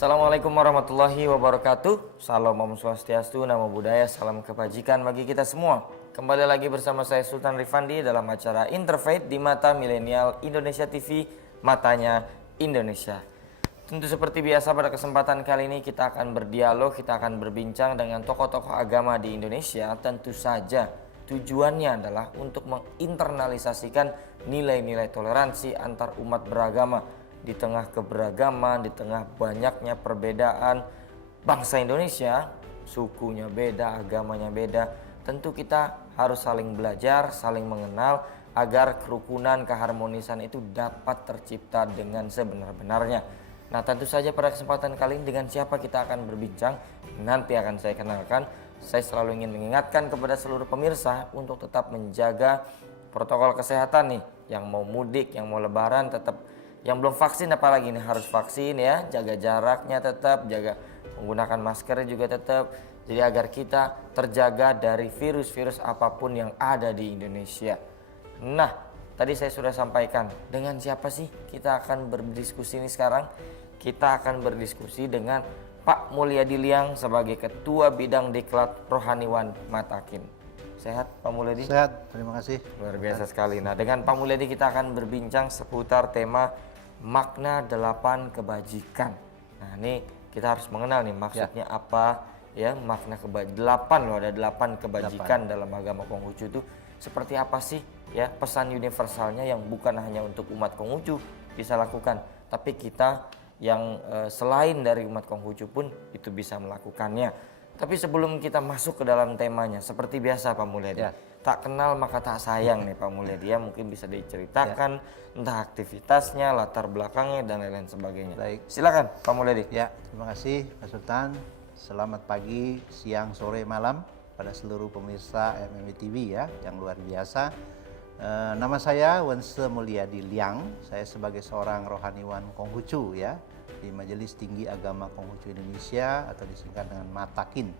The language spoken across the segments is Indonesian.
Assalamualaikum warahmatullahi wabarakatuh. Salam Om Swastiastu, Namo Buddhaya, salam kebajikan bagi kita semua. Kembali lagi bersama saya Sultan Rifandi dalam acara Interfaith di Mata Milenial Indonesia TV, Matanya Indonesia. Tentu seperti biasa pada kesempatan kali ini kita akan berdialog, kita akan berbincang dengan tokoh-tokoh agama di Indonesia. Tentu saja tujuannya adalah untuk menginternalisasikan nilai-nilai toleransi antar umat beragama. Di tengah keberagaman, di tengah banyaknya perbedaan bangsa Indonesia, sukunya beda, agamanya beda, tentu kita harus saling belajar, saling mengenal agar kerukunan, keharmonisan itu dapat tercipta dengan sebenar-benarnya. Nah, tentu saja pada kesempatan kali ini dengan siapa kita akan berbincang, nanti akan saya kenalkan. Saya selalu ingin mengingatkan kepada seluruh pemirsa untuk tetap menjaga protokol kesehatan nih, yang mau mudik, yang mau lebaran tetap. Yang belum vaksin apalagi nih harus vaksin ya, jaga jaraknya tetap, jaga menggunakan masker juga tetap. Jadi agar kita terjaga dari virus-virus apapun yang ada di Indonesia. Nah, tadi saya sudah sampaikan dengan siapa sih kita akan berdiskusi ini sekarang. Kita akan berdiskusi dengan Pak Mulyadi Liang sebagai Ketua Bidang Diklat Rohaniwan Matakin. Sehat Pak Mulyadi? Sehat, terima kasih. Luar biasa sekali. Nah, dengan Pak Mulyadi kita akan berbincang seputar tema makna 8 kebajikan. Nah, ini kita harus mengenal nih maksudnya apa ya, makna 8 loh, ada 8 kebajikan dalam agama Konghucu itu seperti apa sih ya, pesan universalnya yang bukan hanya untuk umat Konghucu bisa lakukan, tapi kita yang selain dari umat Konghucu pun itu bisa melakukannya. Tapi sebelum kita masuk ke dalam temanya, seperti biasa Pak Mulyadi, tak kenal maka tak sayang nih Pak Mulyadi ya, mungkin bisa diceritakan entah aktivitasnya, latar belakangnya dan lain-lain sebagainya. Baik. Silakan Pak Mulyadi. Ya, terima kasih Pak Sultan. Selamat pagi, siang, sore, malam pada seluruh pemirsa MMI TV ya, yang luar biasa. Nama saya Wense Mulyadi Liang. Saya sebagai seorang rohaniwan Konghucu ya, di Majelis Tinggi Agama Konghucu Indonesia atau disingkat dengan Matakin.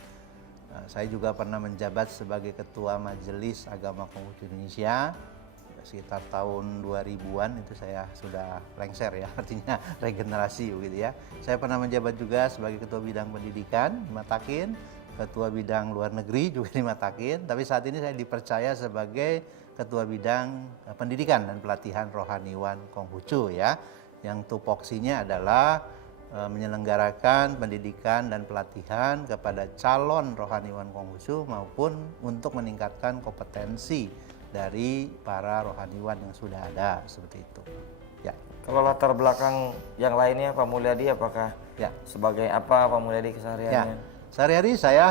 Saya juga pernah menjabat sebagai Ketua Majelis Agama Konghucu Indonesia sekitar tahun 2000-an, itu saya sudah lengser ya, artinya regenerasi begitu ya. Saya pernah menjabat juga sebagai Ketua Bidang Pendidikan di Matakin, Ketua Bidang Luar Negeri juga di Matakin, tapi saat ini saya dipercaya sebagai Ketua Bidang Pendidikan dan Pelatihan Rohaniwan Konghucu ya, yang tupoksinya adalah menyelenggarakan pendidikan dan pelatihan kepada calon rohaniwan Konghucu maupun untuk meningkatkan kompetensi dari para rohaniwan yang sudah ada, seperti itu. Ya. Kalau latar belakang yang lainnya Pak Mulyadi, apakah sebagai apa Pak Mulyadi kesehariannya? Ya. Sehari-hari saya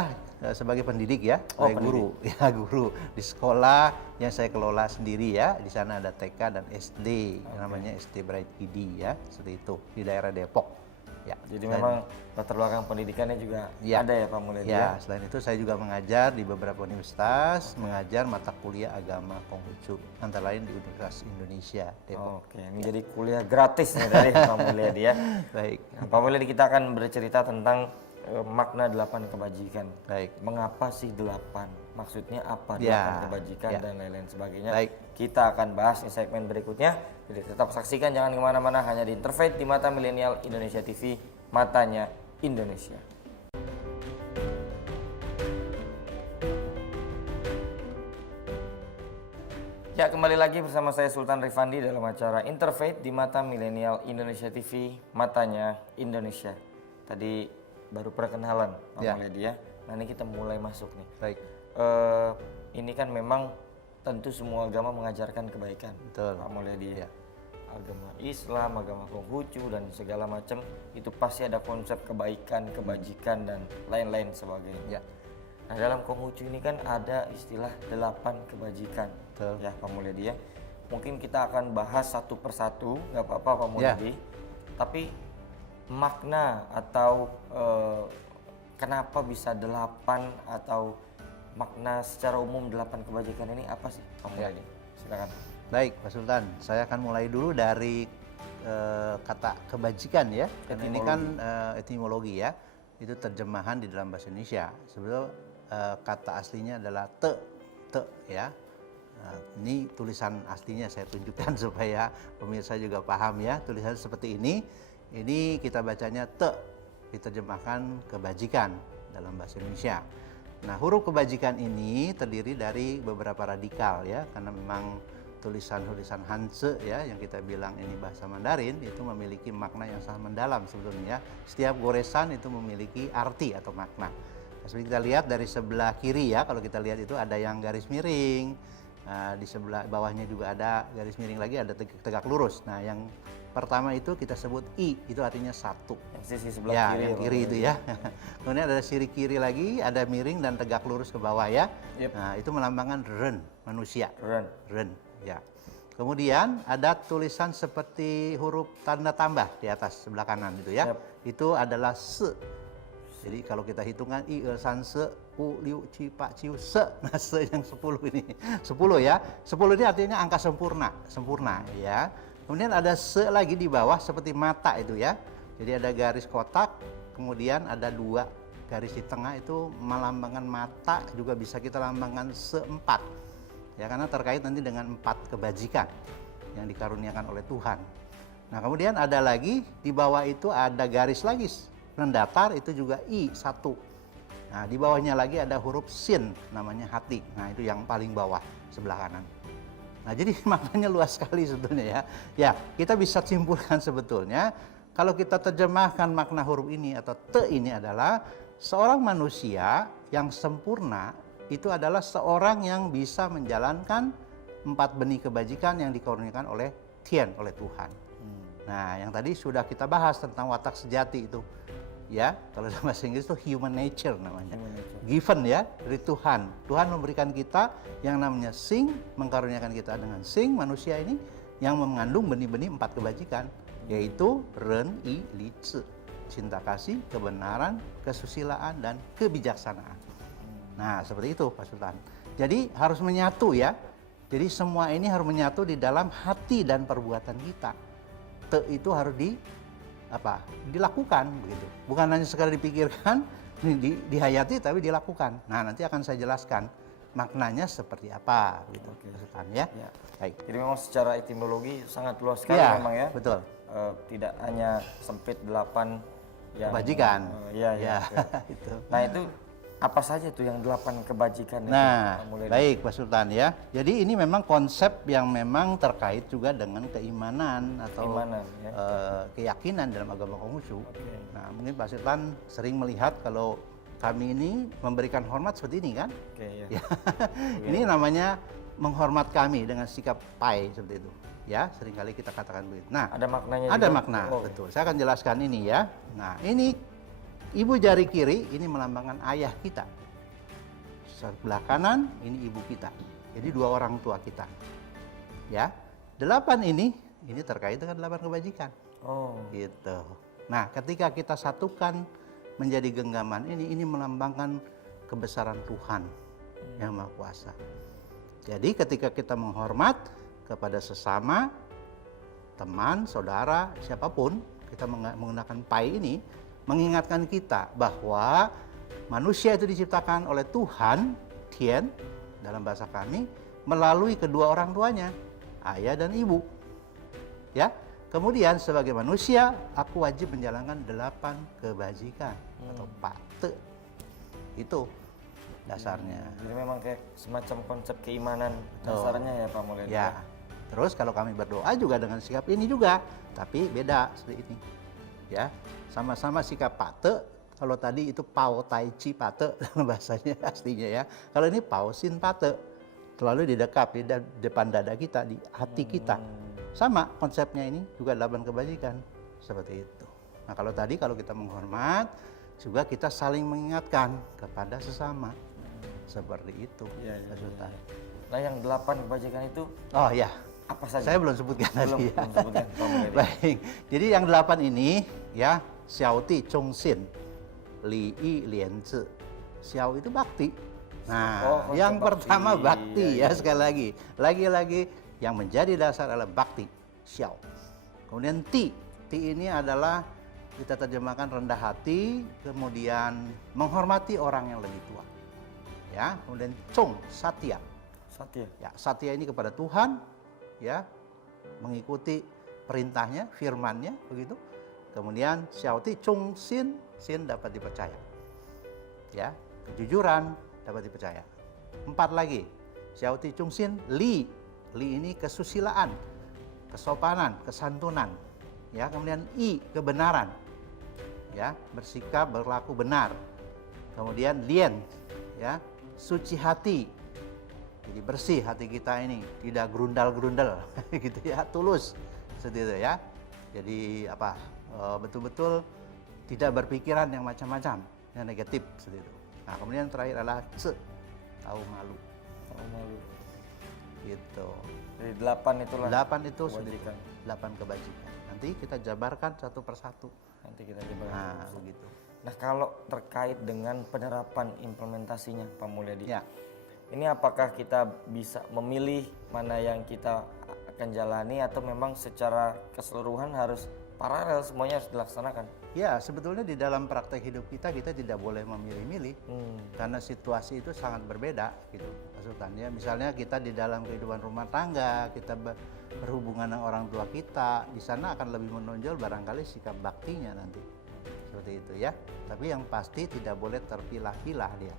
sebagai pendidik ya, sebagai guru, ya guru di sekolah yang saya kelola sendiri ya. Di sana ada TK dan SD, namanya SD Bright Kidi ya, seperti itu di daerah Depok. Ya. Jadi memang latar belakang pendidikannya juga ada ya Pak Mulyadi. Ya, selain itu saya juga mengajar di beberapa universitas, mengajar mata kuliah agama Konghucu, antara lain di Universitas Indonesia Depok. Oke, ini jadi kuliah gratis nih dari Pak Mulyadi ya. Baik. Nah, Pak Mulyadi, kita akan bercerita tentang makna 8 kebajikan. Baik. Mengapa sih 8? Maksudnya apa 8 kebajikan dan lain-lain sebagainya. Baik. Kita akan bahas di segmen berikutnya. Jadi tetap saksikan, jangan kemana-mana, hanya di Interfaith di Mata Milenial Indonesia TV, Matanya Indonesia. Ya, kembali lagi bersama saya Sultan Rifandi dalam acara Interfaith di Mata Milenial Indonesia TV, Matanya Indonesia. Tadi baru perkenalan Pak Mulyadi ya. Nah, ini kita mulai masuk nih. Baik. Ini kan memang tentu semua agama mengajarkan kebaikan. Betul. Pak Mulyadi ya. Agama Islam, agama Konghucu dan segala macam itu pasti ada konsep kebaikan, kebajikan dan lain-lain sebagainya. Ya. Nah, dalam Konghucu ini kan ada istilah 8 kebajikan. Betul. Ya Pak Mulyadi ya. Mungkin kita akan bahas satu persatu, nggak apa-apa Pak Mulyadi. Tapi makna atau kenapa bisa 8 atau makna secara umum 8 kebajikan ini apa sih Pak Mulyadi? Silakan. Baik Pak Sultan, saya akan mulai dulu dari kata kebajikan ya. Dan ini kan etimologi ya, itu terjemahan di dalam bahasa Indonesia. Sebetulnya kata aslinya adalah te ya. Nah, ini tulisan aslinya saya tunjukkan supaya pemirsa juga paham ya. Tulisan seperti ini kita bacanya te diterjemahkan kebajikan dalam bahasa Indonesia. Nah, huruf kebajikan ini terdiri dari beberapa radikal ya, karena memang tulisan-tulisan Hanse ya yang kita bilang ini bahasa Mandarin itu memiliki makna yang sangat mendalam sebetulnya. Setiap goresan itu memiliki arti atau makna. Nah, seperti kita lihat dari sebelah kiri ya, kalau kita lihat itu ada yang garis miring, di sebelah bawahnya juga ada garis miring lagi, ada tegak lurus. Nah, yang pertama itu kita sebut I, itu artinya satu. Yang sisi sebelah Ya, kiri. yang kiri itu ya. Kemudian ada sisi kiri lagi, ada miring dan tegak lurus ke bawah ya. Yep. Nah, itu melambangkan Ren, manusia. Ren. Ren, ya. Kemudian ada tulisan seperti huruf tanda tambah di atas sebelah kanan itu ya. Yep. Itu adalah Se. Jadi kalau kita hitungkan I, Er, San, Se, U, Liu, Ci, Pa, Ciu, Se. Nah, Se yang 10 ini. 10 ya. 10 ini artinya angka sempurna. Sempurna ya. Kemudian ada Se lagi di bawah seperti mata itu ya. Jadi ada garis kotak, kemudian ada 2 garis di tengah itu melambangkan mata, juga bisa kita lambangkan Se4. Ya, karena terkait nanti dengan 4 kebajikan yang dikaruniakan oleh Tuhan. Nah, kemudian ada lagi di bawah itu ada garis lagi mendatar, itu juga I1. Nah, di bawahnya lagi ada huruf Sin, namanya hati. Nah, itu yang paling bawah sebelah kanan. Nah, jadi maknanya luas sekali sebetulnya ya. Ya, kita bisa simpulkan sebetulnya kalau kita terjemahkan makna huruf ini atau te ini adalah seorang manusia yang sempurna itu adalah seorang yang bisa menjalankan 4 benih kebajikan yang dikaruniakan oleh Tien, oleh Tuhan. Nah, yang tadi sudah kita bahas tentang watak sejati itu. Ya, kalau dalam bahasa Inggris itu human nature namanya. Given ya, dari Tuhan. Tuhan memberikan kita yang namanya Sing, mengkaruniakan kita dengan Sing, manusia ini yang mengandung benih-benih 4 kebajikan, yaitu Ren, I, Li, Ci. Cinta kasih, kebenaran, kesusilaan, dan kebijaksanaan. Nah, seperti itu Pak Sultan. Jadi harus menyatu ya. Jadi semua ini harus menyatu di dalam hati dan perbuatan kita. Te itu harus dilakukan begitu. Bukan hanya sekadar dipikirkan, dihayati, tapi dilakukan. Nah, nanti akan saya jelaskan maknanya seperti apa gitu. Oke. Sultan ya. Ya. Baik. Jadi memang secara etimologi sangat luas sekali Ya, memang ya. betul. Tidak hanya sempit 8 yang Kebajikan. Iya, Ya, oke. itu. Nah, itu apa saja tuh yang 8 kebajikan itu? Nah, Pak Mulyadi? baik Pak Sultan ya. Jadi ini memang konsep yang memang terkait juga dengan keimanan atau Keimanan, ya. keyakinan dalam agama Konghucu. Oke. Nah, mungkin Pak Sultan sering melihat kalau kami ini memberikan hormat seperti ini kan? Oke, ya. Ya. Ini namanya menghormat kami dengan sikap pai seperti itu. Ya, seringkali kita katakan begitu. Nah, Ada maknanya ada juga? makna, Oh, betul. Saya akan jelaskan ini ya. Nah, ini ibu jari kiri ini melambangkan ayah kita. Sebelah kanan ini ibu kita. Jadi 2 orang tua kita. Ya. 8 ini terkait dengan 8 kebajikan. Oh, Gitu. Nah, ketika kita satukan menjadi genggaman ini melambangkan kebesaran Tuhan yang Maha Kuasa. Jadi ketika kita menghormat kepada sesama, teman, saudara, siapapun, kita menggunakan pai ini, mengingatkan kita bahwa manusia itu diciptakan oleh Tuhan, Tien, dalam bahasa kami, melalui kedua orang tuanya, ayah dan ibu. Ya, kemudian sebagai manusia, aku wajib menjalankan 8 kebajikan atau pate. Itu dasarnya. jadi memang kayak semacam konsep keimanan dasarnya ya Pak Mulyadi. Ya. Terus kalau kami berdoa juga dengan sikap ini juga, tapi beda seperti ini. Ya, sama-sama sikap pate. Kalau tadi itu pao tai chi pate dalam bahasanya aslinya ya. Kalau ini pao sin pate. Terlalu didekap di depan dada kita, di hati kita. Sama konsepnya ini juga 8 kebajikan seperti itu. Nah, kalau tadi kalau kita menghormat juga kita saling mengingatkan kepada sesama. Seperti itu. Iya, Pak Sultan. Nah, yang 8 kebajikan itu Oh ya, apa saja? saya belum sebutkan belum tadi ya. sebutkan Pak Mulyadi. Baik, jadi yang 8 ini ya, Xiao Ti Zhong Xin, Li Yi Lian Zi. Xiao itu bakti. Nah, konsep yang bakti. pertama bakti Iya, ya, sekali lagi. Lagi-lagi yang menjadi dasar adalah bakti, Xiao. Kemudian Ti ini adalah kita terjemahkan rendah hati, kemudian menghormati orang yang lebih tua. Ya, kemudian Chong, Satya. Satya. Ya, Satya ini kepada Tuhan, ya, mengikuti perintahnya, firman-Nya, begitu. Kemudian xiaoti chung xin, xin dapat dipercaya. Ya, kejujuran dapat dipercaya. 4 lagi, xiaoti chung xin li. Li ini kesusilaan, kesopanan, kesantunan. Ya, kemudian i kebenaran. Ya, bersikap berlaku benar. Kemudian lian, ya, suci hati. Jadi bersih hati kita ini, tidak gerundal-gerundal gitu ya, tulus seperti itu ya. Jadi apa? Betul-betul tidak berpikiran yang macam-macam, yang negatif seperti itu. Nah, kemudian terakhir adalah tahu malu. Tahu malu. Gitu. Jadi 8 itulah. 8 itu kebajikan. 8 kebajikan. Nanti kita jabarkan satu persatu. Nanti kita jabarkan. Nah, begitu. Nah, kalau terkait dengan penerapan implementasinya, Pak Mulyadi, Ya. ini apakah kita bisa memilih mana yang kita akan jalani atau memang secara keseluruhan harus paralel semuanya harus dilaksanakan? Ya, sebetulnya di dalam praktek hidup kita tidak boleh memilih-milih karena situasi itu sangat berbeda gitu maksudnya. Misalnya kita di dalam kehidupan rumah tangga, kita berhubungan dengan orang tua kita, di sana akan lebih menonjol barangkali sikap baktinya nanti. Seperti itu ya. Tapi yang pasti tidak boleh terpilah-pilah dia.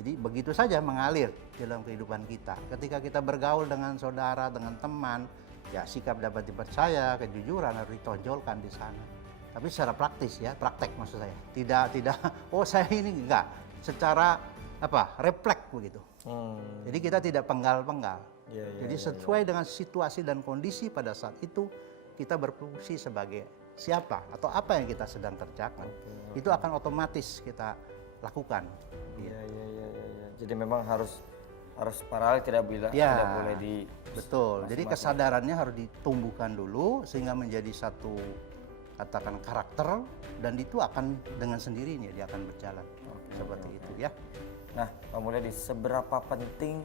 Jadi begitu saja mengalir dalam kehidupan kita. Ketika kita bergaul dengan saudara, dengan teman, ya sikap dapat dipercaya, kejujuran harus ditonjolkan di sana. Tapi secara praktis ya, praktek maksud saya. Tidak oh saya ini enggak, secara refleks begitu. Jadi kita tidak penggal-penggal. Jadi sesuai dengan situasi dan kondisi pada saat itu kita berfungsi sebagai siapa atau apa yang kita sedang kerjakan. Itu akan otomatis kita lakukan. Iya. Jadi memang harus paralel, tidak boleh di. Betul. Jadi kesadarannya harus ditumbuhkan dulu sehingga menjadi satu katakan karakter, dan itu akan dengan sendirinya dia akan berjalan. Seperti itu ya. Nah, Pak Mulyadi, seberapa penting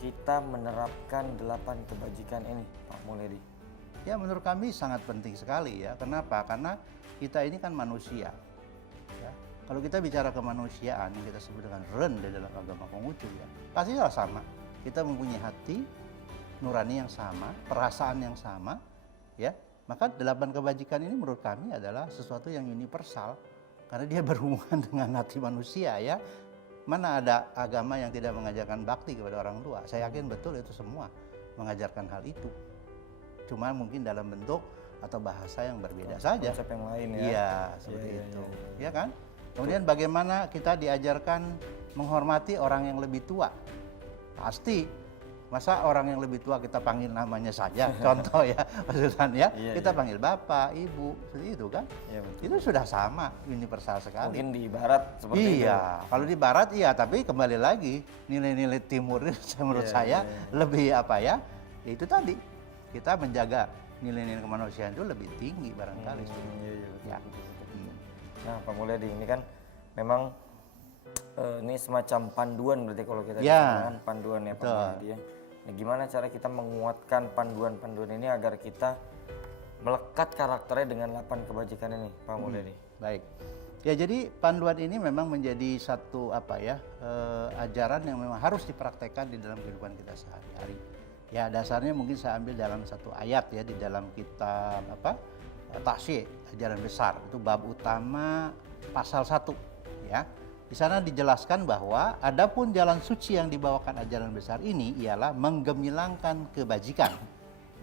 kita menerapkan 8 kebajikan ini, Pak Mulyadi? Ya, menurut kami sangat penting sekali ya. Kenapa? Karena kita ini kan manusia. Ya. Kalau kita bicara kemanusiaan yang kita sebut dengan Ren di dalam agama Konghucu ya, pastinya sama. Kita mempunyai hati nurani yang sama, perasaan yang sama, ya. Maka 8 kebajikan ini menurut kami adalah sesuatu yang universal karena dia berhubungan dengan hati manusia ya. Mana ada agama yang tidak mengajarkan bakti kepada orang tua? Saya yakin betul itu semua mengajarkan hal itu. Cuma mungkin dalam bentuk atau bahasa yang berbeda saja. Konsep yang lain ya. Iya, seperti itu. Ya kan? Kemudian bagaimana kita diajarkan menghormati orang yang lebih tua? Pasti. Masa orang yang lebih tua kita panggil namanya saja, contoh ya, maksudnya ya, kita panggil bapak, ibu, seperti itu kan? Iya, betul. Itu sudah sama, universal sekali. Mungkin di barat seperti itu. Iya, kalau di barat iya, tapi kembali lagi nilai-nilai timur menurut saya lebih itu tadi kita menjaga nilai-nilai kemanusiaan itu lebih tinggi barangkali. Betul. Nah, Pak Mulyadi, ini kan memang ini semacam panduan berarti kalau kita bilang panduan ya Pak Mulyadi ya. Nah, gimana cara kita menguatkan panduan-panduan ini agar kita melekat karakternya dengan 8 kebajikan ini, Pak Mulyadi? Baik. Ya, jadi panduan ini memang menjadi satu ajaran yang memang harus dipraktekkan di dalam kehidupan kita sehari-hari. Ya, dasarnya mungkin saya ambil dalam satu ayat ya di dalam kitab Taksye, ajaran besar. Itu bab utama pasal 1 ya. Di sana dijelaskan bahwa adapun jalan suci yang dibawakan ajaran besar ini ialah menggemilangkan kebajikan.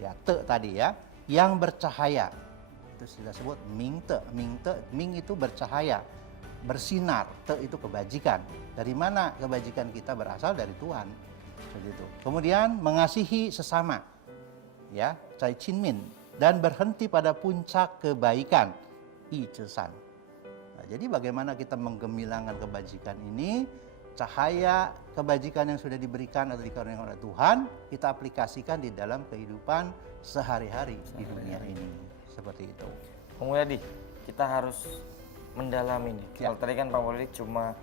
Ya, tadi ya, yang bercahaya. Itu sudah sebut ming te. Ming itu bercahaya, bersinar. Te itu kebajikan. Dari mana kebajikan kita berasal? Dari Tuhan. Seperti itu. Kemudian mengasihi sesama. Ya, cai chin min, dan berhenti pada puncak kebaikan. I cesan. Jadi bagaimana kita menggemilangkan kebajikan ini, cahaya kebajikan yang sudah diberikan atau dikaruniakan oleh Tuhan, kita aplikasikan di dalam kehidupan sehari-hari di dunia ini. Seperti itu. Pak Mulyadi, kita harus mendalami nih. Kalau tadi kan Pak Mulyadi cuma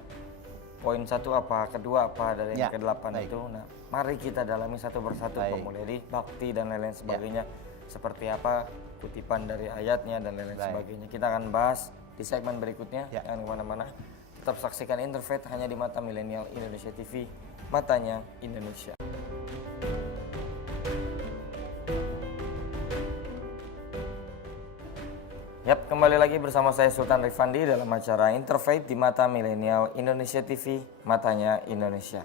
poin 1 apa, kedua apa dari yang ke-8 itu. Nah, mari kita dalami satu persatu Pak Mulyadi, bakti dan lain-lain sebagainya. Seperti apa kutipan dari ayatnya dan lain-lain sebagainya. Kita akan bahas di segmen berikutnya. Jangan kemana-mana, tetap saksikan Interfaith hanya di Mata Milenial Indonesia TV, matanya Indonesia. Yap, kembali lagi bersama saya Sultan Rifandi dalam acara Interfaith di Mata Milenial Indonesia TV, Matanya Indonesia.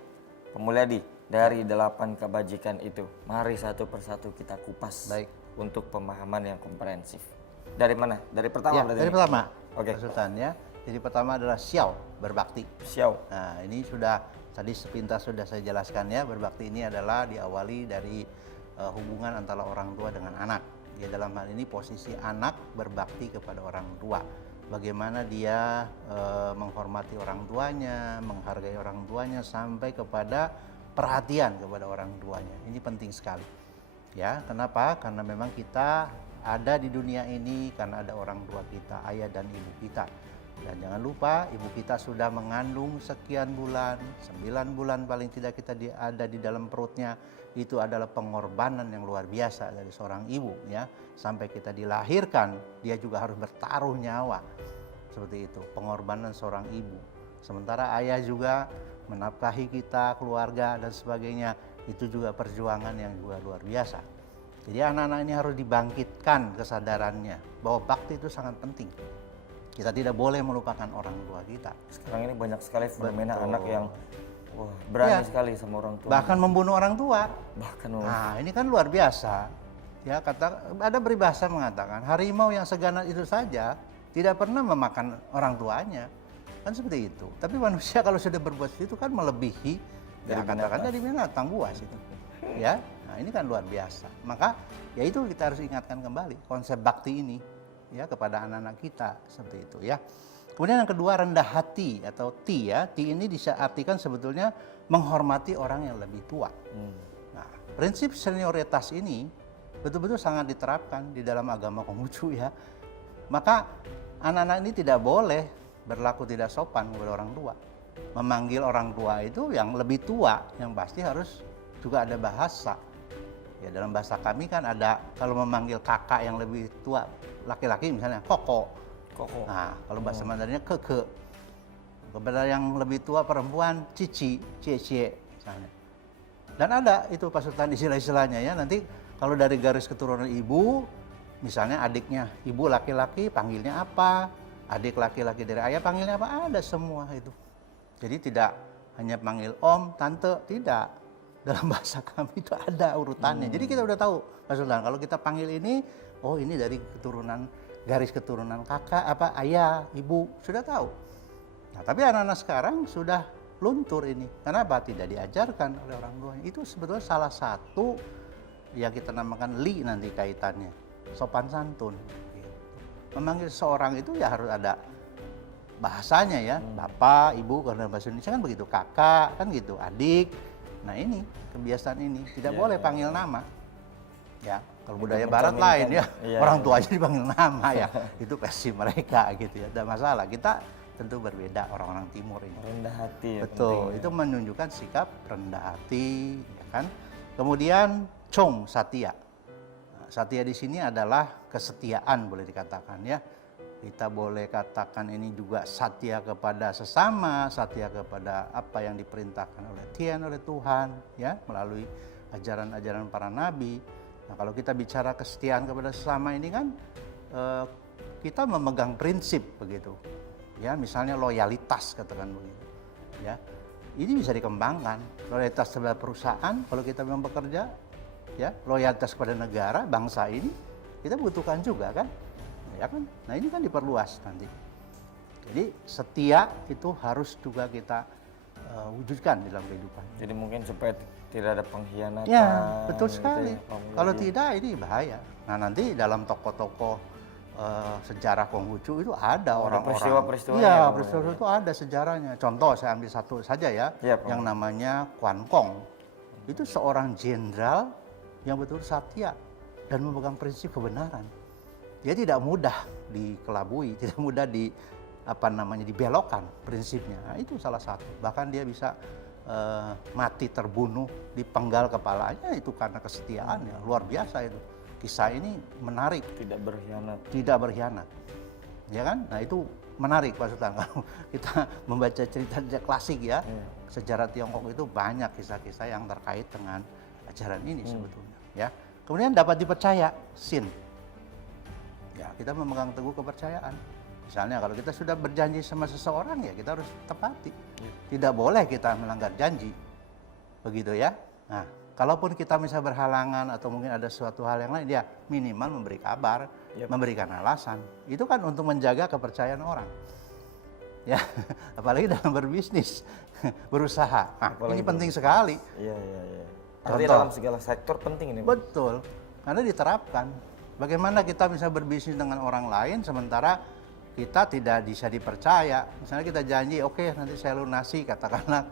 Pemulyadi, dari 8 kebajikan itu, mari satu persatu kita kupas. Baik. Untuk pemahaman yang komprehensif. Dari mana? Dari pertama? Ya, dari pertama. Oke. Pak Sultan ya. Jadi pertama adalah xiao, berbakti. Xiao. Nah, ini sudah tadi sepintas sudah saya jelaskan ya. Berbakti ini adalah diawali dari hubungan antara orang tua dengan anak. Ya, dalam hal ini posisi anak berbakti kepada orang tua. Bagaimana dia menghormati orang tuanya, menghargai orang tuanya, sampai kepada perhatian kepada orang tuanya. Ini penting sekali. Ya, kenapa? Karena memang kita ada di dunia ini karena ada orang tua kita, ayah dan ibu kita. Dan jangan lupa, ibu kita sudah mengandung sekian bulan, 9 bulan paling tidak kita ada di dalam perutnya. Itu adalah pengorbanan yang luar biasa dari seorang ibu ya. Sampai kita dilahirkan, dia juga harus bertaruh nyawa. Seperti itu, pengorbanan seorang ibu. Sementara ayah juga menafkahi kita, keluarga dan sebagainya. Itu juga perjuangan yang juga luar biasa. Jadi anak-anak ini harus dibangkitkan kesadarannya bahwa bakti itu sangat penting. Kita tidak boleh melupakan orang tua kita. Sekarang ini banyak sekali fenomena Betul. anak yang berani Ya. sekali sama orang tua. Bahkan membunuh orang tua. Bahkan Nah, ini kan luar biasa. Ya, ada peribahasa mengatakan harimau yang seganas itu saja tidak pernah memakan orang tuanya. Kan seperti itu. Tapi manusia kalau sudah berbuat itu kan melebihi Dari katakan binatang. dari binatang buas itu. Ya. Nah, ini kan luar biasa. Maka ya itu kita harus ingatkan kembali konsep bakti ini ya kepada anak-anak kita seperti itu ya. Kemudian yang kedua, rendah hati atau ti ya. Ti ini diartikan sebetulnya menghormati orang yang lebih tua. Nah, prinsip senioritas ini betul-betul sangat diterapkan di dalam agama Konghucu ya. Maka anak-anak ini tidak boleh berlaku tidak sopan kepada orang tua. Memanggil orang tua itu yang lebih tua, yang pasti harus juga ada bahasa. Ya, dalam bahasa kami kan ada, kalau memanggil kakak yang lebih tua, laki-laki misalnya koko. Nah, kalau bahasa Mandarinnya keke. Kepada yang lebih tua perempuan cici, cie misalnya. Dan ada itu Pak Sultan istilah-istilahnya ya. Nanti kalau dari garis keturunan ibu, misalnya adiknya ibu laki-laki panggilnya apa, adik laki-laki dari ayah panggilnya apa, ada semua itu. Jadi tidak hanya panggil om, tante, tidak. Dalam bahasa kami itu ada urutannya. Jadi kita udah tahu Pak Sultan, kalau kita panggil ini, oh ini dari keturunan, garis keturunan kakak, apa ayah, ibu, sudah tahu. Nah, tapi anak-anak sekarang sudah luntur ini. Kenapa? Tidak diajarkan oleh orang tuanya. Itu sebetulnya salah satu yang kita namakan li nanti kaitannya, sopan santun. Gitu. Memanggil seorang itu ya harus ada bahasanya ya, bapak, ibu, karena bahasa Indonesia kan begitu, kakak, kan gitu, adik. Nah ini, kebiasaan ini, tidak boleh panggil nama. Ya, kalau budaya barat lain ya, orang tua aja dipanggil nama ya, itu versi mereka gitu ya, tidak masalah. Kita tentu berbeda, orang-orang timur ini. rendah hati ya. Betul, itu menunjukkan sikap rendah hati, ya kan. Kemudian Chong Satya. Nah, Satya di sini adalah kesetiaan boleh dikatakan ya. Kita boleh katakan ini juga satya kepada sesama, satya kepada apa yang diperintahkan oleh Tuhan ya, melalui ajaran-ajaran para nabi. Nah, kalau kita bicara kesetiaan kepada sesama ini kan kita memegang prinsip begitu. Ya, misalnya loyalitas katakan begitu. Ya. Ini bisa dikembangkan. Loyalitas terhadap perusahaan kalau kita memang bekerja, ya, loyalitas kepada negara, bangsa ini kita butuhkan juga kan? Ya kan? Nah, ini kan diperluas nanti. Jadi setia itu harus juga kita wujudkan dalam kehidupan. Jadi mungkin supaya tidak ada pengkhianatan. Ya, betul gitu sekali. ya, Pak Kalau Mulyadi. tidak ini bahaya. Nah, nanti dalam tokoh-tokoh sejarah Konghucu itu ada orang-orang. peristiwa-peristiwanya Iya, ya, Pak peristiwa Mulyadi. itu ada sejarahnya. Contoh saya ambil satu saja ya, Iya, Pak yang namanya Kuan Kong. Itu seorang jenderal yang betul setia dan memegang prinsip kebenaran. Dia tidak mudah dikelabui, tidak mudah dibelokkan prinsipnya. Nah, itu salah satu. Bahkan dia bisa mati terbunuh, dipenggal kepalanya itu karena kesetiaannya. Luar biasa itu. Kisah ini menarik. Tidak berkhianat. Tidak berkhianat. Ya kan? Nah, itu menarik Pak Sultan. Kalau kita membaca cerita klasik ya, sejarah Tiongkok itu banyak kisah-kisah yang terkait dengan ajaran ini sebetulnya. Ya. Kemudian dapat dipercaya, Sin. ya kita memegang teguh kepercayaan. Misalnya kalau kita sudah berjanji sama seseorang ya kita harus tepati. Tidak boleh kita melanggar janji. Begitu ya. Nah, kalaupun kita misalnya berhalangan atau mungkin ada suatu hal yang lain, ya minimal memberi kabar, memberikan alasan. Itu kan untuk menjaga kepercayaan orang. Ya, apalagi dalam berbisnis, berusaha. Nah, ini penting sekali. Iya. Contoh. Artinya dalam segala sektor penting ini. Betul, karena diterapkan. Bagaimana kita bisa berbisnis dengan orang lain sementara kita tidak bisa dipercaya. Misalnya kita janji, oke, nanti saya lunasi katakanlah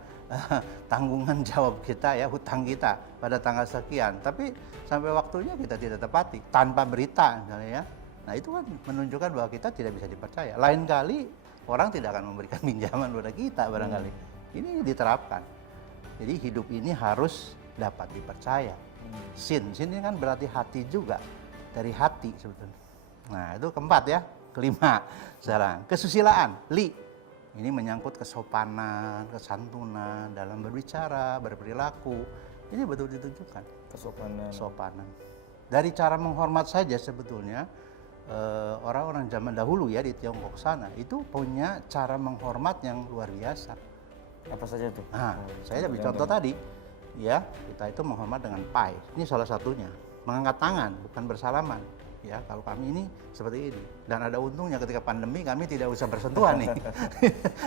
tanggungan jawab kita ya, hutang kita pada tanggal sekian. Tapi sampai waktunya kita tidak tepati tanpa berita misalnya ya. Nah itu kan menunjukkan bahwa kita tidak bisa dipercaya. Lain kali orang tidak akan memberikan pinjaman kepada kita barangkali. Ini diterapkan. Jadi hidup ini harus dapat dipercaya. Sin ini kan berarti hati juga. Dari hati sebetulnya. Nah itu keempat ya. Kelima sekarang, kesusilaan, li. Ini menyangkut kesopanan, kesantunan dalam berbicara, berperilaku. Ini betul ditunjukkan. Kesopanan. Dari cara menghormat saja sebetulnya orang-orang zaman dahulu ya di Tiongkok sana itu punya cara menghormat yang luar biasa. Apa saja tuh? Nah, saya ambil contoh tadi. Ya, kita itu menghormat dengan pai. Ini salah satunya. Mengangkat tangan, bukan bersalaman. Ya, kalau kami ini seperti ini. Dan ada untungnya ketika pandemi kami tidak usah bersentuhan nih.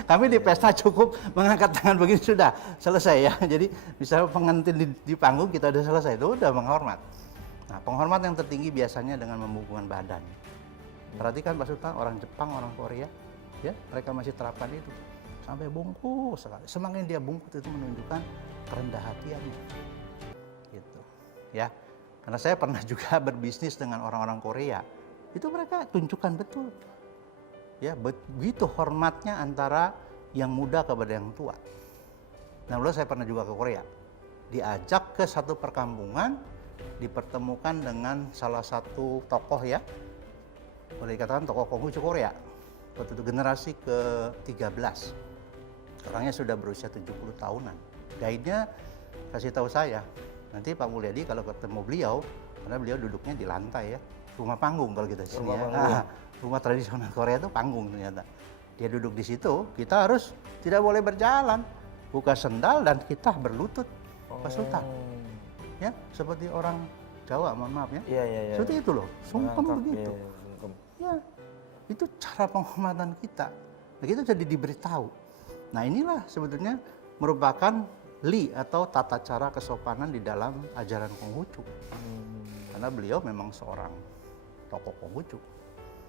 Kami di pesta cukup mengangkat tangan begini sudah selesai ya. Jadi bisa pengantin di panggung kita udah selesai, itu udah menghormat. Nah, penghormat yang tertinggi biasanya dengan membungkukkan badan. Perhatikan Pak Sultan, orang Jepang, orang Korea, ya mereka masih terapkan itu. Sampai bungkuk sekali. Semakin dia bungkuk itu menunjukkan kerendah hatiannya. Gitu. Ya. Karena saya pernah juga berbisnis dengan orang-orang Korea, itu mereka tunjukkan betul, ya begitu hormatnya antara yang muda kepada yang tua. Nah, lalu saya pernah juga ke Korea, diajak ke satu perkampungan, dipertemukan dengan salah satu tokoh ya, boleh dikatakan tokoh Konghucu Korea, waktu itu generasi ke-13, orangnya sudah berusia 70 tahunan. Guide-nya kasih tahu saya. Nanti Pak Mulyadi kalau ketemu beliau, karena beliau duduknya di lantai ya, rumah panggung kalau kita sini ya. Rumah tradisional Korea itu panggung ternyata. Dia duduk di situ, kita harus tidak boleh berjalan, buka sendal dan kita berlutut, Pak Sultan. Ya, seperti orang Jawa, mohon maaf ya. Iya. Seperti itu loh, sungkem begitu. Sungkem. Ya, itu cara penghormatan kita. Nah, kita jadi diberitahu. Nah, inilah sebetulnya merupakan li atau tata cara kesopanan di dalam ajaran Konghucu. Karena beliau memang seorang tokoh Konghucu.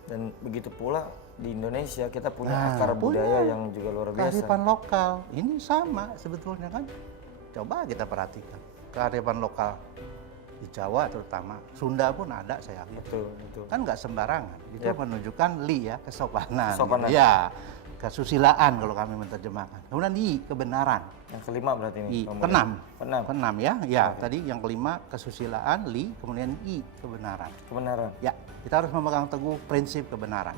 Dan begitu pula di Indonesia kita punya akar budaya yang juga luar biasa. Kearifan lokal, ini sama sebetulnya kan. Coba kita perhatikan kearifan lokal di Jawa terutama, Sunda pun ada saya yakin. Betul. Kan nggak sembarangan. Itu menunjukkan li ya, kesopanan. Kesopanan. Gitu. Ya, kesusilaan kalau kami menerjemahkan. Kemudian i, kebenaran. Yang kelima berarti ini. Keenam ya. Ya, tadi yang kelima kesusilaan, li, kemudian i, kebenaran. Kebenaran. Ya, kita harus memegang teguh prinsip kebenaran.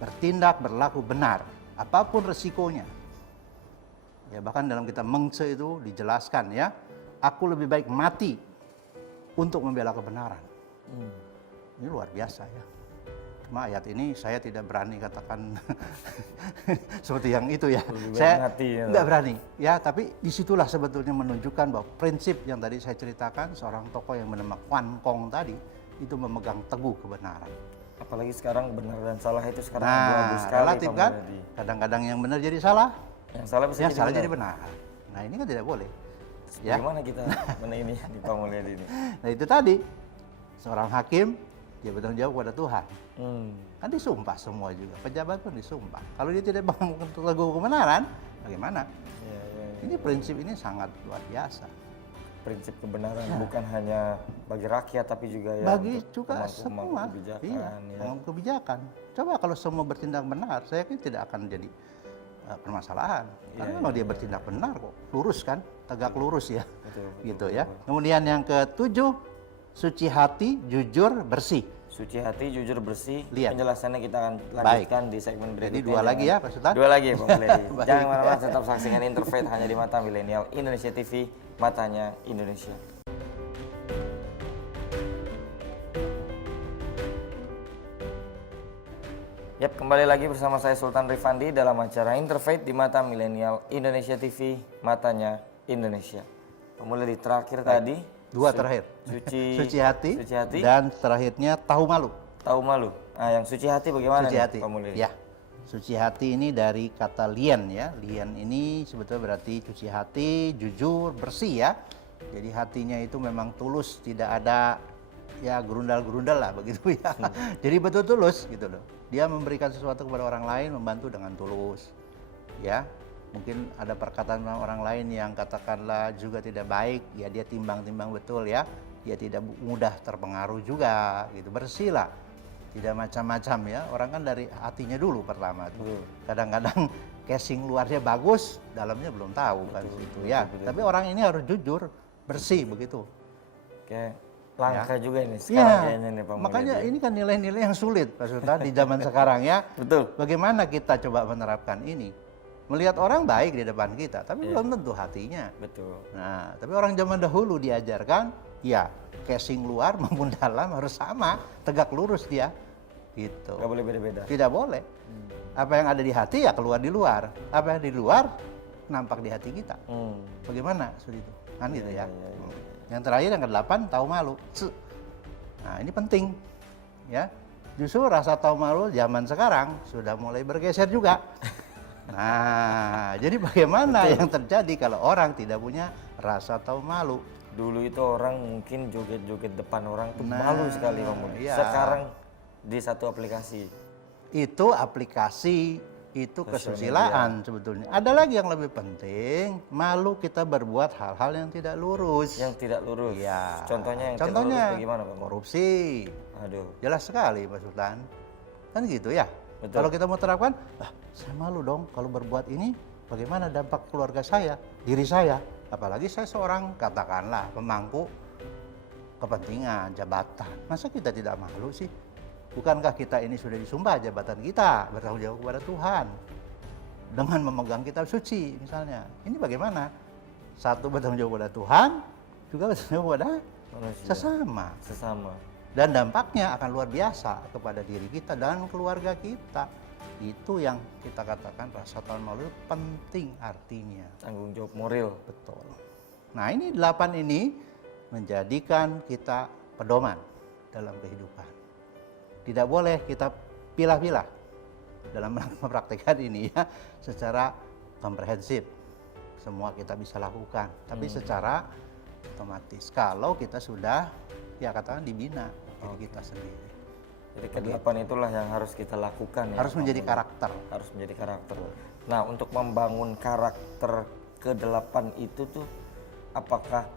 Bertindak, berlaku benar, apapun resikonya. Ya, bahkan dalam kitab Mengce itu dijelaskan ya, aku lebih baik mati untuk membela kebenaran. Ini luar biasa ya. Cuma ayat ini saya tidak berani katakan seperti yang itu ya. Saya nggak berani ya, tapi disitulah sebetulnya menunjukkan bahwa prinsip yang tadi saya ceritakan, seorang tokoh yang bernama Quan Kong tadi itu memegang teguh kebenaran. Apalagi sekarang benar dan salah itu sekarang abu-abu sekali, relatif kan. Kadang-kadang yang benar jadi salah, yang salah bisa jadi benar. Nah ini kan tidak boleh. Ya. Bagaimana kita ini di Pak Mulyadi ini? Nah itu tadi seorang hakim dia bertanggung jawab kepada Tuhan. Kan disumpah semua juga, pejabat pun disumpah. Kalau dia tidak bangun teguh kebenaran, bagaimana? Ini prinsip ini sangat luar biasa. Prinsip kebenaran bukan hanya bagi rakyat tapi juga ya bagi juga semua kebijakan. Coba kalau semua bertindak benar, saya yakin tidak akan jadi permasalahan. Karena kalau dia bertindak benar kok, lurus kan, tegak lurus ya. Betul, ya. Kemudian yang ketujuh, suci hati, jujur, bersih. Suci hati, jujur, bersih. Lihat. Penjelasannya kita akan lanjutkan di segmen berikutnya. Jadi dua lagi ya Pak Sultan? Dua lagi ya Pak Mulyadi. Jangan kemana-mana, tetap saksikan Interfaith hanya di Mata Milenial Indonesia TV, matanya Indonesia. Yap, kembali lagi bersama saya Sultan Rifandi dalam acara Interfaith di Mata Milenial Indonesia TV, matanya Indonesia. Mulai di terakhir tadi. Dua terakhir. Suci hati. Dan terakhirnya tahu malu. Tahu malu. Nah, yang suci hati bagaimana suci hati. Pak Mulyadi? Ya. Suci hati ini dari kata lian ya. Lian ini sebetulnya berarti cuci hati, jujur, bersih ya. Jadi hatinya itu memang tulus, tidak ada ya gerundal-gerundal lah begitu ya. Jadi betul tulus gitu loh. Dia memberikan sesuatu kepada orang lain, membantu dengan tulus. Ya. Mungkin ada perkataan orang lain yang katakanlah juga tidak baik, ya dia timbang-timbang betul ya. Dia tidak mudah terpengaruh juga gitu. Bersih lah. Tidak macam-macam ya. Orang kan dari hatinya dulu pertama tuh. Kadang-kadang casing luarnya bagus, dalamnya belum tahu kan situ ya. Tapi orang ini harus jujur, bersih begitu. Oke. Langka juga ini sekarang kayaknya nih Pak Mulyadi. Makanya ini kan nilai-nilai yang sulit Pak Sultan di zaman sekarang ya. Betul. Bagaimana kita coba menerapkan ini? Melihat orang baik di depan kita, tapi belum tentu hatinya. Betul. Nah, tapi orang zaman dahulu diajarkan, ya casing luar maupun dalam harus sama, tegak lurus dia. Gitu. Gak boleh beda-beda. Tidak boleh. Apa yang ada di hati ya keluar di luar. Apa yang di luar nampak di hati kita. Bagaimana sudah itu? Kan gitu ya. Yang terakhir yang ke-8 tahu malu. Nah, ini penting. Ya. Justru rasa tahu malu zaman sekarang sudah mulai bergeser juga. Nah, jadi bagaimana yang terjadi kalau orang tidak punya rasa tahu malu? Dulu itu orang mungkin joget-joget depan orang tuh malu sekali Pak Mulyadi. Iya. Sekarang di satu aplikasi. Itu aplikasi, itu kesusilaan sebetulnya. Ada lagi yang lebih penting, malu kita berbuat hal-hal yang tidak lurus. Yang tidak lurus. Iya. Contohnya yang tidak lurus bagaimana Pak Mulyadi? Korupsi. Aduh. Jelas sekali Pak Sultan. Kan gitu ya. Betul. Kalau kita mau terapkan, saya malu dong kalau berbuat ini, bagaimana dampak keluarga saya, diri saya. Apalagi saya seorang, katakanlah, pemangku kepentingan, jabatan. Masa kita tidak malu sih? Bukankah kita ini sudah disumpah jabatan kita, bertanggung jawab kepada Tuhan. Dengan memegang kitab suci misalnya. Ini bagaimana? Satu bertanggung jawab kepada Tuhan, juga bertanggung jawab kepada sesama. Dan dampaknya akan luar biasa kepada diri kita dan keluarga kita. Itu yang kita katakan rasa tahu malu penting artinya. Tanggung jawab moral. Betul. Nah, ini 8 ini menjadikan kita pedoman dalam kehidupan. Tidak boleh kita pilah-pilah dalam mempraktikkan ini ya secara komprehensif. Semua kita bisa lakukan, tapi secara otomatis. Kalau kita sudah ya katakan dibina diri kita sendiri. Jadi ke-8 itulah yang harus kita lakukan ya. Harus menjadi karakter. Harus menjadi karakter. Nah, untuk membangun karakter ke-8 itu tuh apakah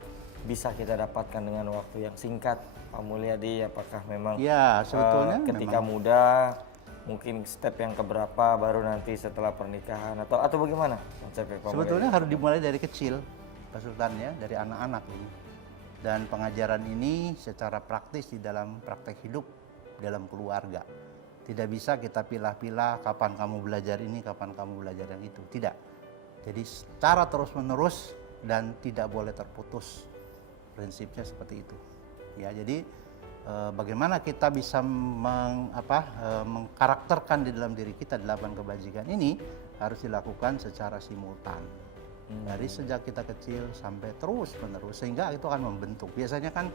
bisa kita dapatkan dengan waktu yang singkat Pak Mulyadi? Apakah memang ya sebetulnya ketika memang muda mungkin step yang keberapa baru nanti setelah pernikahan atau bagaimana konsepnya Pak sebetulnya harus dimulai dari kecil Pak Sultan ya, dari anak-anak ini. Dan pengajaran ini secara praktis di dalam praktek hidup dalam keluarga. Tidak bisa kita pilah-pilah kapan kamu belajar ini, kapan kamu belajar yang itu. Tidak. Jadi secara terus-menerus dan tidak boleh terputus. Prinsipnya seperti itu. Ya, jadi bagaimana kita bisa mengkarakterkan di dalam diri kita 8 kebajikan ini harus dilakukan secara simultan. Dari sejak kita kecil sampai terus menerus sehingga itu akan membentuk. Biasanya kan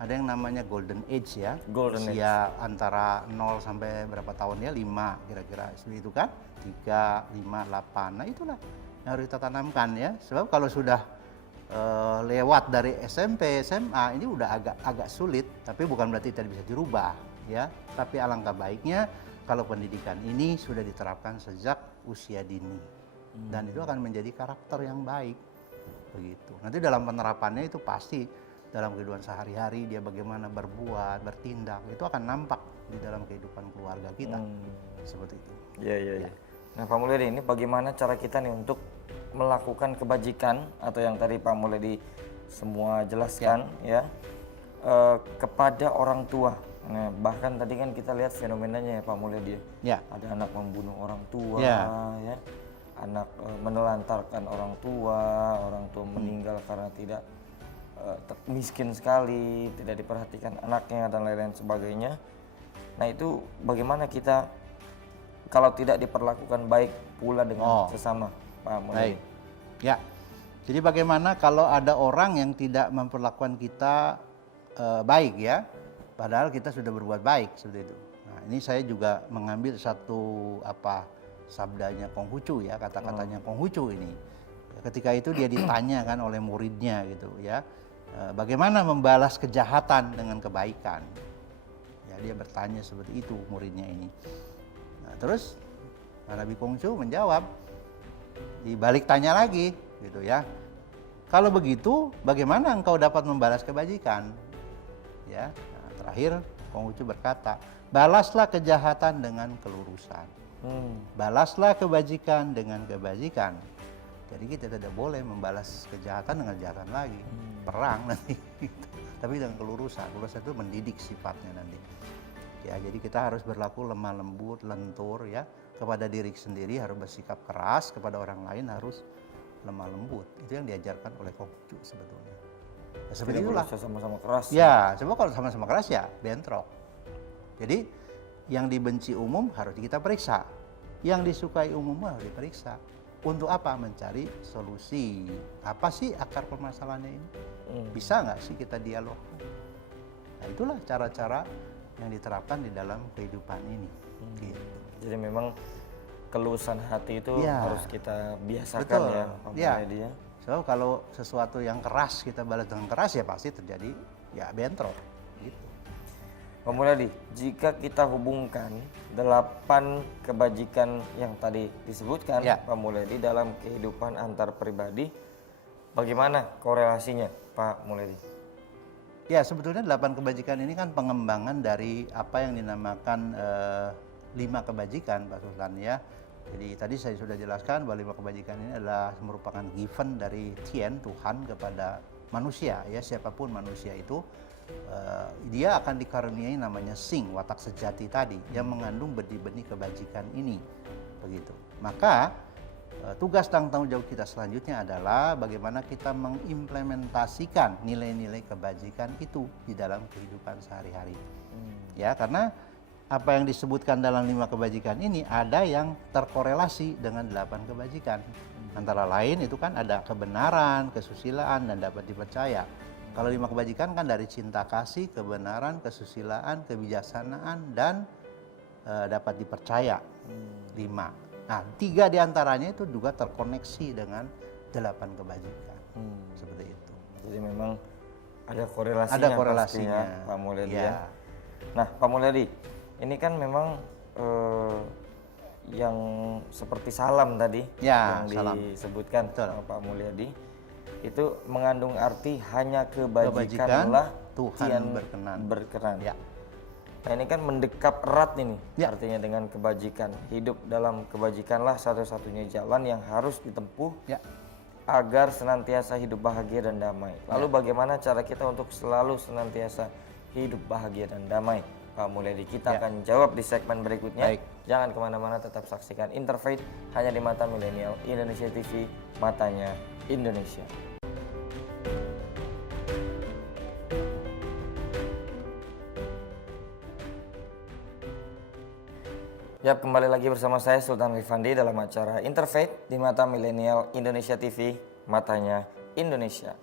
ada yang namanya golden age ya. Usia antara 0 sampai berapa tahun ya? 5 kira-kira itu kan. 3, 5, 8. Nah, itulah yang harus kita tanamkan ya. Sebab kalau sudah lewat dari SMP, SMA ini udah agak sulit, tapi bukan berarti tidak bisa dirubah ya. Tapi alangkah baiknya kalau pendidikan ini sudah diterapkan sejak usia dini. Dan itu akan menjadi karakter yang baik begitu. Nanti dalam penerapannya itu pasti dalam kehidupan sehari-hari dia bagaimana berbuat, bertindak itu akan nampak di dalam kehidupan keluarga kita seperti itu. Iya. Nah Pak Mulyadi, ini bagaimana cara kita nih untuk melakukan kebajikan atau yang tadi Pak Mulyadi semua jelaskan ya kepada orang tua. Nah, bahkan tadi kan kita lihat fenomenanya ya Pak Mulyadi. Ya. Ada anak membunuh orang tua ya. Anak menelantarkan orang tua meninggal karena tidak miskin sekali, tidak diperhatikan anaknya dan lain-lain sebagainya. Nah itu bagaimana kita kalau tidak diperlakukan baik pula dengan sesama, Pak Mulyadi? Baik. Ya. Jadi bagaimana kalau ada orang yang tidak memperlakukan kita baik ya, padahal kita sudah berbuat baik seperti itu. Nah, ini saya juga mengambil satu sabdanya Konghucu ya, kata-katanya Konghucu ini. Ketika itu dia ditanya kan oleh muridnya gitu ya, bagaimana membalas kejahatan dengan kebaikan. Ya, dia bertanya seperti itu muridnya ini. Nah, terus Nabi Konghucu menjawab, dibalik tanya lagi gitu ya. Kalau begitu, bagaimana engkau dapat membalas kebajikan? Ya, nah, terakhir Konghucu berkata, balaslah kejahatan dengan kelurusan. Balaslah kebajikan dengan kebajikan. Jadi kita tidak boleh membalas kejahatan dengan kejahatan lagi. Perang nanti. Tapi dengan kelurusan. Kelurusan itu mendidik sifatnya nanti. Ya, jadi kita harus berlaku lemah lembut, lentur ya. Kepada diri sendiri harus bersikap keras, kepada orang lain harus lemah lembut. Itu yang diajarkan oleh Konghucu sebetulnya. Ya, seperti itulah. Sama-sama keras. Ya, coba kalau sama-sama keras ya bentrok. Jadi yang dibenci umum harus kita periksa. Yang disukai umum harus diperiksa. Untuk apa? Mencari solusi. Apa sih akar permasalahannya ini? Bisa nggak sih kita dialog? Nah, itulah cara-cara yang diterapkan di dalam kehidupan ini. Gitu. Jadi memang keluasan hati itu harus kita biasakan. Betul. Ya, Pak Mulyadi ya. So kalau sesuatu yang keras kita balas dengan keras ya pasti terjadi ya bentrok. Gitu. Pak Mulyadi, jika kita hubungkan 8 kebajikan yang tadi disebutkan Pak Mulyadi dalam kehidupan antar pribadi, bagaimana korelasinya Pak Mulyadi? Ya, sebetulnya 8 kebajikan ini kan pengembangan dari apa yang dinamakan 5 kebajikan Pak Sultan ya. Jadi tadi saya sudah jelaskan bahwa 5 kebajikan ini adalah merupakan given dari Tien, Tuhan kepada manusia ya, siapapun manusia itu dia akan dikaruniai namanya Sing, watak sejati tadi yang mengandung benih-benih kebajikan ini begitu. Maka tugas dan tanggung jawab kita selanjutnya adalah bagaimana kita mengimplementasikan nilai-nilai kebajikan itu di dalam kehidupan sehari-hari. Ya, karena apa yang disebutkan dalam 5 kebajikan ini ada yang terkorelasi dengan 8 kebajikan. Antara lain itu kan ada kebenaran, kesusilaan, dan dapat dipercaya. Kalau 5 kebajikan kan dari cinta kasih, kebenaran, kesusilaan, kebijaksanaan, dan dapat dipercaya. 5. Nah, 3 diantaranya itu juga terkoneksi dengan 8 kebajikan. Seperti itu. Jadi memang ada korelasinya. Ada korelasinya, pastinya, Pak Mulyadi ya. ya. Nah, Pak Mulyadi, ini kan memang yang seperti salam tadi yang salam. disebutkan Betul. Pak Mulyadi, itu mengandung arti hanya kebajikanlah Tuhan berkenan. Ya. Nah, ini kan mendekap erat ini artinya dengan kebajikan. Hidup dalam kebajikanlah satu-satunya jalan yang harus ditempuh agar senantiasa hidup bahagia dan damai. Lalu bagaimana cara kita untuk selalu senantiasa hidup bahagia dan damai? Pak Mulyadi, kita akan jawab di segmen berikutnya. Baik. Jangan kemana-mana, tetap saksikan Interfaith hanya di Mata Milenial Indonesia TV, matanya Indonesia. Ya, kembali lagi bersama saya Sultan Rifandi dalam acara Interfaith di Mata Milenial Indonesia TV, matanya Indonesia.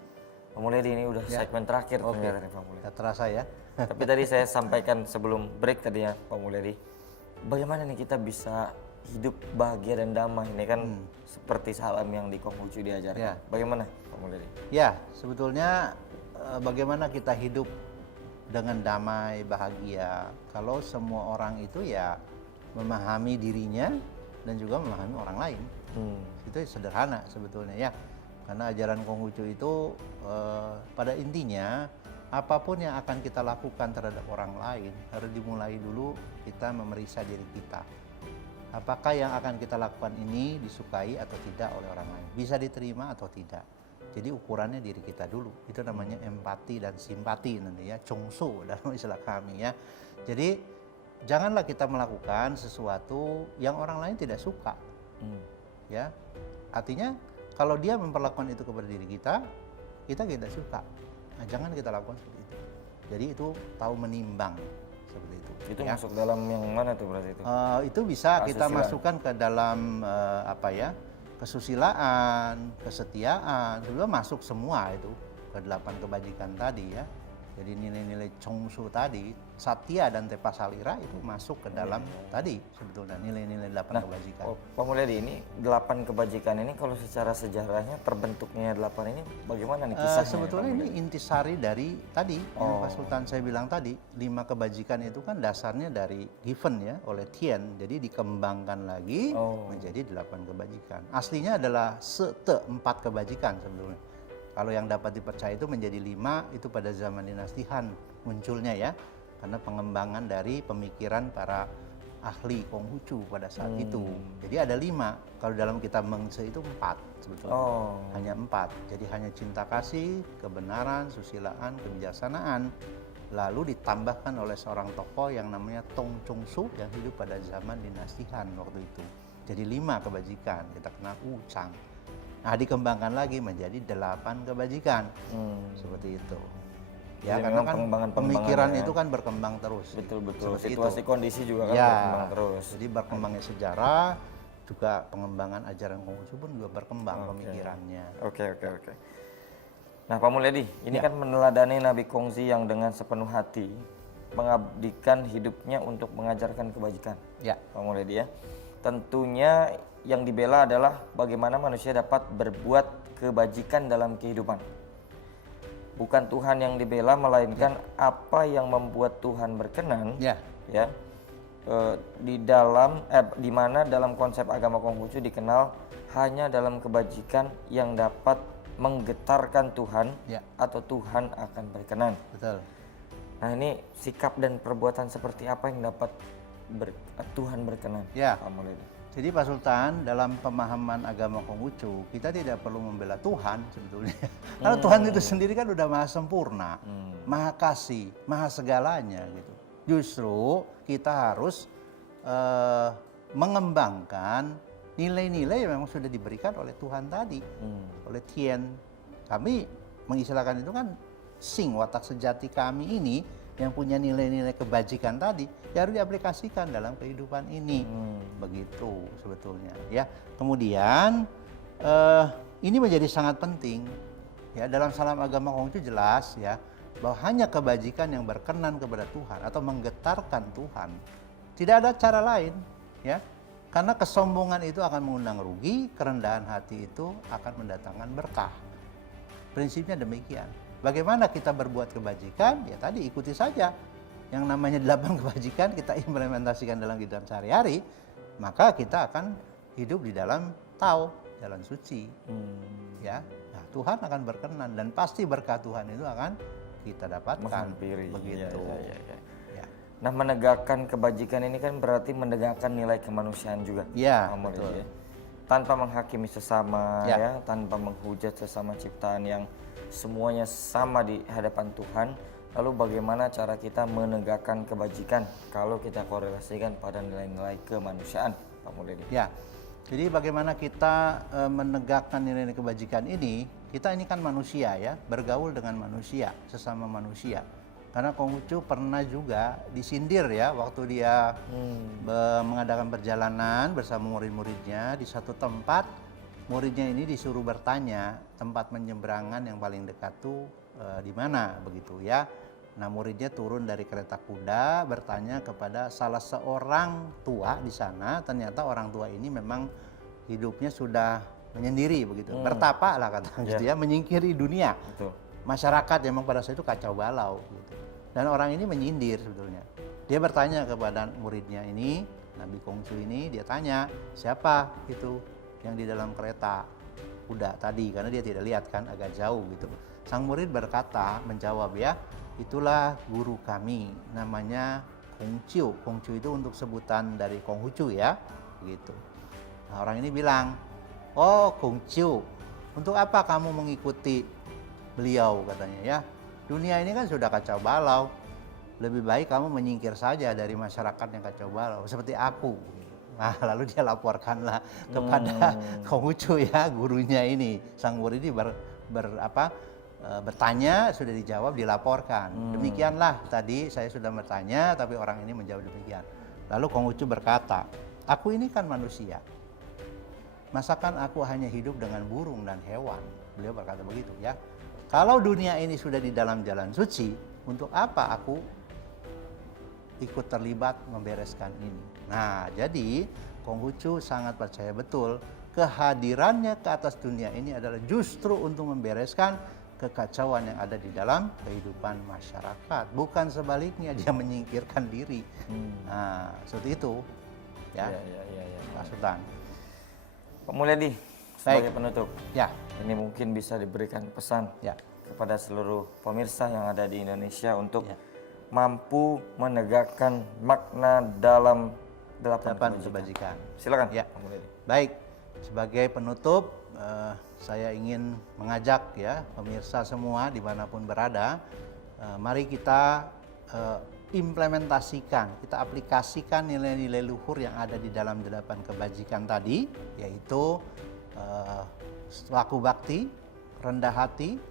Pak Mulyadi, ini udah segmen terakhir ternyata nih Pak Mulyadi. Ya, terasa ya. Tapi tadi saya sampaikan sebelum break tadi ya Pak Mulyadi, bagaimana nih kita bisa hidup bahagia dan damai? Ini kan seperti salam yang di Konghucu diajarkan. Bagaimana Pak Mulyadi? Ya, sebetulnya bagaimana kita hidup dengan damai, bahagia. Kalau semua orang itu ya memahami dirinya dan juga memahami orang lain. Itu sederhana sebetulnya ya. Karena ajaran Konghucu itu pada intinya apapun yang akan kita lakukan terhadap orang lain harus dimulai dulu kita memeriksa diri kita. Apakah yang akan kita lakukan ini disukai atau tidak oleh orang lain? Bisa diterima atau tidak? Jadi ukurannya diri kita dulu. Itu namanya empati dan simpati nanti ya, Chongsu dalam istilah kami ya. Jadi janganlah kita melakukan sesuatu yang orang lain tidak suka. Ya. Artinya kalau dia memperlakukan itu kepada diri kita tidak suka. Nah, jangan kita lakukan seperti itu. Jadi itu tahu menimbang seperti itu. Itu ya. masuk dalam yang mana tuh berarti itu? Itu bisa kita Asusila. masukkan ke dalam kesusilaan, kesetiaan, juga masuk semua itu ke 8 kebajikan tadi ya. Jadi nilai-nilai Chongsu tadi, Satya dan Tepa Salira itu masuk ke dalam tadi sebetulnya nilai-nilai 8 kebajikan. Pak Mulyadi, ini 8 kebajikan ini kalau secara sejarahnya terbentuknya 8 ini bagaimana nih kisahnya? Sebetulnya ini intisari dari tadi yang Pak Sultan saya bilang tadi, 5 kebajikan itu kan dasarnya dari given ya oleh Tian, jadi dikembangkan lagi menjadi 8 kebajikan. Aslinya adalah 4 kebajikan sebetulnya. Kalau yang dapat dipercaya itu menjadi 5 itu pada zaman dinasti Han munculnya ya, karena pengembangan dari pemikiran para ahli Konghucu pada saat itu. Jadi ada 5. Kalau dalam kitab Mengse itu 4 sebetulnya. Hanya 4. Jadi hanya cinta kasih, kebenaran, susilaan, kebijaksanaan. Lalu ditambahkan oleh seorang tokoh yang namanya Tong Chongsu yang hidup pada zaman dinasti Han waktu itu. Jadi 5 kebajikan, kita kenal Wuchang. Nah, dikembangkan lagi menjadi 8 kebajikan. Seperti itu. Ya, Jadi karena memang kan pengembangan pemikiran ya. itu kan berkembang terus. Betul. Seperti Situasi itu. kondisi juga kan Ya, berkembang terus. jadi berkembangnya sejarah, juga pengembangan ajaran Konghucu pun juga berkembang pemikirannya. Oke. Nah, Pak Mulyadi, ini kan meneladani Nabi Kongzi yang dengan sepenuh hati mengabdikan hidupnya untuk mengajarkan kebajikan. Ya. Pak Mulyadi ya. Tentunya yang dibela adalah bagaimana manusia dapat berbuat kebajikan dalam kehidupan. Bukan Tuhan yang dibela, melainkan apa yang membuat Tuhan berkenan. Ya. Ya. Di mana dalam konsep agama Konghucu dikenal hanya dalam kebajikan yang dapat menggetarkan Tuhan atau Tuhan akan berkenan. Betul. Nah, ini sikap dan perbuatan seperti apa yang dapat Tuhan berkenan? Ya. Pak Mulyadi. Jadi Pak Sultan, dalam pemahaman agama Konghucu, kita tidak perlu membela Tuhan sebetulnya. Karena Tuhan itu sendiri kan udah maha sempurna, maha kasih, maha segalanya gitu. Justru kita harus mengembangkan nilai-nilai yang memang sudah diberikan oleh Tuhan tadi, oleh Tian. Kami mengistilahkan itu kan sing, watak sejati kami ini yang punya nilai-nilai kebajikan tadi ya harus diaplikasikan dalam kehidupan ini. Begitu sebetulnya ya. Kemudian ini menjadi sangat penting ya, dalam salam agama Konghucu jelas ya bahwa hanya kebajikan yang berkenan kepada Tuhan atau menggetarkan Tuhan. Tidak ada cara lain ya. Karena kesombongan itu akan mengundang rugi, kerendahan hati itu akan mendatangkan berkah. Prinsipnya demikian. Bagaimana kita berbuat kebajikan? Ya tadi ikuti saja. Yang namanya 8 kebajikan kita implementasikan dalam kehidupan sehari-hari, maka kita akan hidup di dalam Tao, jalan suci. Ya, nah, Tuhan akan berkenan dan pasti berkah Tuhan itu akan kita dapatkan. Menghampiri. Begitu. Ya. Nah, menegakkan kebajikan ini kan berarti menegakkan nilai kemanusiaan juga. Ya, Pak Mulyadi, betul. ya. Tanpa menghakimi sesama ya, tanpa menghujat sesama ciptaan yang semuanya sama di hadapan Tuhan. Lalu bagaimana cara kita menegakkan kebajikan kalau kita korelasikan pada nilai-nilai kemanusiaan, Pak Mulyadi? Ya, jadi bagaimana kita menegakkan nilai-nilai kebajikan ini? Kita ini kan manusia ya, bergaul dengan manusia, sesama manusia. Karena Konghucu pernah juga disindir ya waktu dia mengadakan perjalanan bersama murid-muridnya di satu tempat. Muridnya ini disuruh bertanya tempat menyeberangan yang paling dekat tuh di mana begitu ya. Nah, muridnya turun dari kereta kuda bertanya kepada salah seorang tua di sana. Ternyata orang tua ini memang hidupnya sudah menyendiri begitu, bertapa lah kata gitu ya, menyingkiri dunia. Betul. Masyarakat memang pada saat itu kacau balau gitu. Dan orang ini menyindir sebetulnya. Dia bertanya kepada muridnya ini, Nabi Konghucu ini, dia tanya, siapa itu yang di dalam kereta kuda tadi, karena dia tidak lihat kan, agak jauh gitu. Sang murid berkata, menjawab ya, itulah guru kami, namanya Kongqiu. Kongqiu itu untuk sebutan dari Konghucu ya, gitu. Nah, orang ini bilang, oh Kongqiu, untuk apa kamu mengikuti beliau katanya ya? Dunia ini kan sudah kacau balau, lebih baik kamu menyingkir saja dari masyarakat yang kacau balau, seperti aku. Nah, lalu dia laporkanlah kepada Konghucu ya, gurunya ini. Sang murid ini bertanya, sudah dijawab, dilaporkan. Demikianlah tadi saya sudah bertanya, tapi orang ini menjawab demikian. Lalu Konghucu berkata, aku ini kan manusia, masakan aku hanya hidup dengan burung dan hewan. Beliau berkata begitu ya. Kalau dunia ini sudah di dalam jalan suci, untuk apa aku ikut terlibat membereskan ini? Nah, jadi Konghucu sangat percaya betul kehadirannya ke atas dunia ini adalah justru untuk membereskan kekacauan yang ada di dalam kehidupan masyarakat. Bukan sebaliknya, dia menyingkirkan diri. Nah, seperti itu. Ya, Pak Sultan. Pak Mulyadi, sebagai penutup, Ya, ini mungkin bisa diberikan pesan ya, kepada seluruh pemirsa yang ada di Indonesia untuk Ya. mampu menegakkan makna dalam delapan Delapan kebajikan. kebajikan. Silakan, Ya. Pak Mulyadi. Baik, sebagai penutup, saya ingin mengajak ya pemirsa semua dimanapun berada, mari kita implementasikan, kita aplikasikan nilai-nilai luhur yang ada di dalam delapan kebajikan tadi, yaitu laku bakti, rendah hati,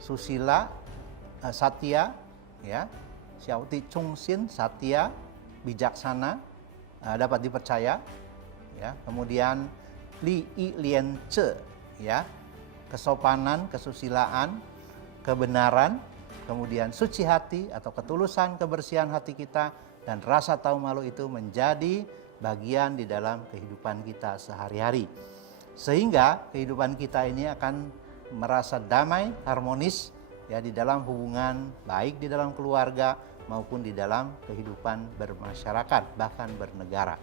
susila, satya, ya, xiaoti chungsin, satya, bijaksana, dapat dipercaya, ya, kemudian li i lien ce, ya, kesopanan, kesusilaan, kebenaran, kemudian suci hati atau ketulusan, kebersihan hati kita, dan rasa tahu malu itu menjadi bagian di dalam kehidupan kita sehari-hari. Sehingga kehidupan kita ini akan merasa damai, harmonis ya di dalam hubungan baik di dalam keluarga maupun di dalam kehidupan bermasyarakat, bahkan bernegara.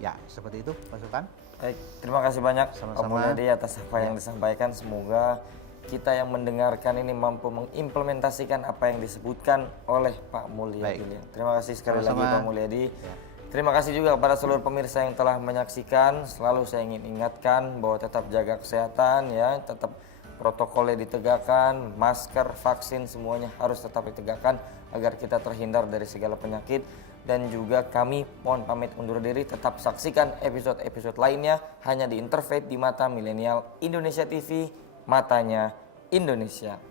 Ya, seperti itu Pak Sultan. Baik, terima kasih banyak Pak Sama-sama. Mulyadi atas apa yang disampaikan. Semoga kita yang mendengarkan ini mampu mengimplementasikan apa yang disebutkan oleh Pak Mulyadi. Baik. Terima kasih sekali lagi Sama-sama. Pak Mulyadi. Ya. Terima kasih juga kepada seluruh pemirsa yang telah menyaksikan. Selalu saya ingin ingatkan bahwa tetap jaga kesehatan ya, tetap protokolnya ditegakkan, masker, vaksin semuanya harus tetap ditegakkan agar kita terhindar dari segala penyakit. Dan juga kami mohon pamit undur diri, tetap saksikan episode-episode lainnya hanya di Interfaith di Mata Milenial Indonesia TV, matanya Indonesia.